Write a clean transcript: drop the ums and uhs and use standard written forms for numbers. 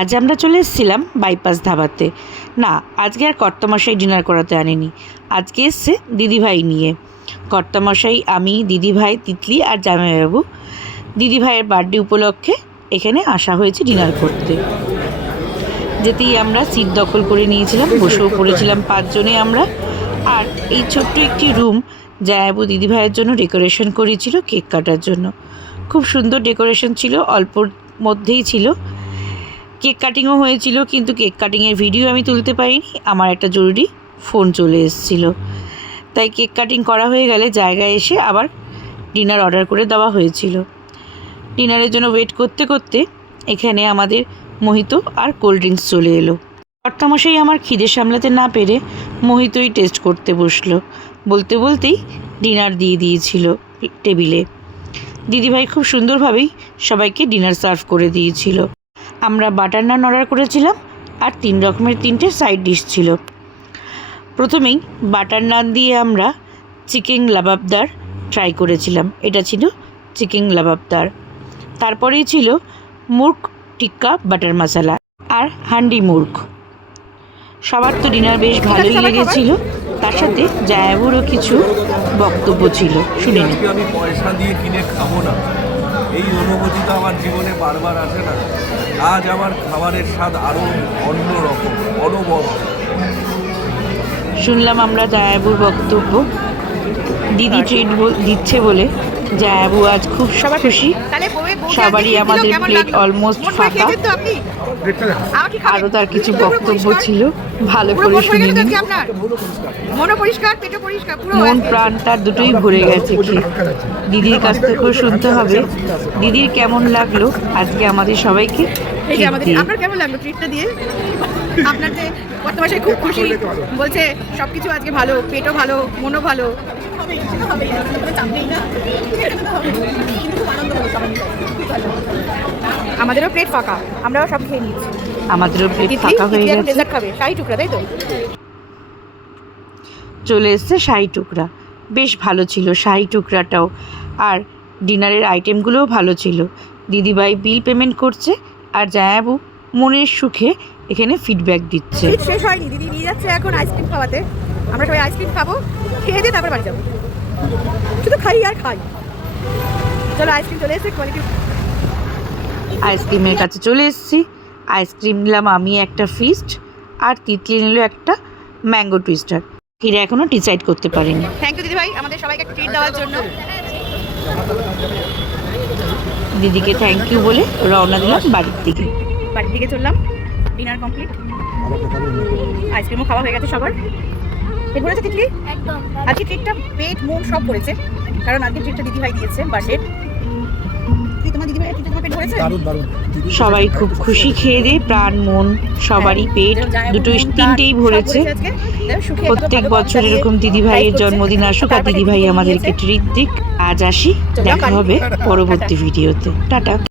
আজ আমরা চলে এসেছিলাম বাইপাস ধাবাতে। না, আজকে আর কর্তামশাই ডিনার করাতে আনেনি, আজকে এসছে দিদিভাই নিয়ে। কর্তামশাই, আমি, দিদিভাই, তিতলি আর জামাইবাবু দিদিভাইয়ের বার্থডে উপলক্ষে এখানে আসা হয়েছে ডিনার করতে। যেতেই আমরা সিট দখল করে নিয়েছিলাম, বসেও পড়েছিলাম 5 জনে আমরা। আর এই ছোট্ট একটি রুম জামাইবাবু দিদিভাইয়ের জন্য ডেকোরেশন করেছিল কেক কাটার জন্য। খুব সুন্দর ডেকোরেশন ছিল, অল্পর মধ্যেই ছিল। কেক কাটিংও হয়েছিল, কিন্তু কেক কাটিংয়ের ভিডিও আমি তুলতে পারিনি, আমার একটা জরুরি ফোন চলে এসেছিলো। তাই কেক কাটিং করা হয়ে গেলে জায়গায় এসে আবার ডিনার অর্ডার করে দেওয়া হয়েছিল। ডিনারের জন্য ওয়েট করতে করতে এখানে আমাদের মোহিতো আর কোল্ড ড্রিঙ্কস চলে এলো। কর্তামশাই আমার খিদে সামলাতে না পেরে মোহিতোই টেস্ট করতে বসলো। বলতে বলতেই ডিনার দিয়ে দিয়েছিল টেবিলে। দিদিভাই খুব সুন্দরভাবেই সবাইকে ডিনার সার্ভ করে দিয়েছিল। আমরা বাটার নান অর্ডার করেছিলাম আর 3 রকমের 3টে সাইড ডিশ ছিল। প্রথমেই বাটার নান দিয়ে আমরা চিকেন লাবাবদার ট্রাই করেছিলাম, এটা ছিল চিকেন লাবাবদার। তারপরেই ছিল মুর্গ টিক্কা বাটার মশলা আর হান্ডি মুর্গ। সবার তো ডিনার বেশ ভালোই লেগেছিল, তার সাথে জায়াবুরও কিছু বক্তব্য ছিল, শুনে নিই। আমি পয়সা দিয়ে কিনে খাবো না, এই অনুভূতি তো আমার জীবনে বারবার আসে না। আজ আমার খাবারের স্বাদ আরও অন্যরকম, অনবদ্য। শুনলাম আমরা জায়াবুর বক্তব্য। দিদি ট্রিট দিচ্ছে বলে জায়াবু আজ খুব খুশি। সবারই আমাদের প্লেট অলমোস্ট ফাঁকা। আরও তার কিছু বক্তব্য ছিল, ভালো করে শুনে নিন। মন প্রাণ তার দুটোই ভরে গেছে খেয়ে। দিদির কাছ থেকেও শুনতে হবে দিদির কেমন লাগলো আজকে আমাদের সবাইকে। আপনার কেমন লাগলো ট্রিটটা দিয়ে? আপনার যে কর্তামশাই খুব খুশি, বলছে সবকিছু আজকে ভালো, পেটও ভালো, মনও ভালো। আমাদেরও প্লেট ফাঁকা, আমরাও সব খেয়ে নিচ্ছি। আমাদেরও প্লেট ফাঁকা হয়ে গেছে। ডেজার্ট খাবে শাহী টুকরা, তাই তো? চলে এসছে শাহী টুকরা, বেশ ভালো ছিল শাহী টুকরাটাও। আর ডিনারের আইটেমগুলোও ভালো ছিল। দিদিভাই বিল পেমেন্ট করছে আর জায়াবু মনের সুখে এখানে ফিডব্যাক দিচ্ছে। শেষ হয়নি, দিদি নিয়ে যাচ্ছে এখন আইসক্রিম খাওয়াতে। আমরা সবাই আইসক্রিম খাবো, খেয়ে দিয়ে তারপর বাড়ি যাবো। শুধু খাই আর খাই। চলো, আইসক্রিম চলে এসেছে। কোয়ালিটি আইসক্রিমের কাছে চলে এসেছি। আইসক্রিম নিলাম আমি একটা ফিস্ট, আর তিতলি নিল একটা ম্যাঙ্গো টুইস্টার। এরা এখনও ডিসাইড করতে পারেনি। থ্যাংক ইউ দিদিভাই আমাদের সবাইকে ট্রিট দেওয়ার জন্য। দিদিকে থ্যাংক ইউ বলে রওনা দিলাম বাড়ির দিকে। বাড়ির দিকে চললাম, ডিনার কমপ্লিট, আইসক্রিমও খাওয়া হয়ে গেছে সবার। পেট ভরেছে তিতলি? একদম। আজকে ট্রিটটা পেট মন সব ভরেছে, কারণ আজকে ট্রিটটা দিদিভাই দিয়েছে বার্থডে। তোমার দিদিভাই ট্রিটটা তোমার পেট ভরেছে? সবাই খুব খুশি, খেয়ে দিয়ে প্রাণ মন সবারই পেট দুটোই 3টেই ভরেছে। প্রত্যেক বছর এরকম দিদিভাইয়ের জন্মদিন আসুক আর দিদিভাই আমাদেরকে ট্রিট দিক। আজ আসি, দেখা হবে পরবর্তী ভিডিওতে। টাটা।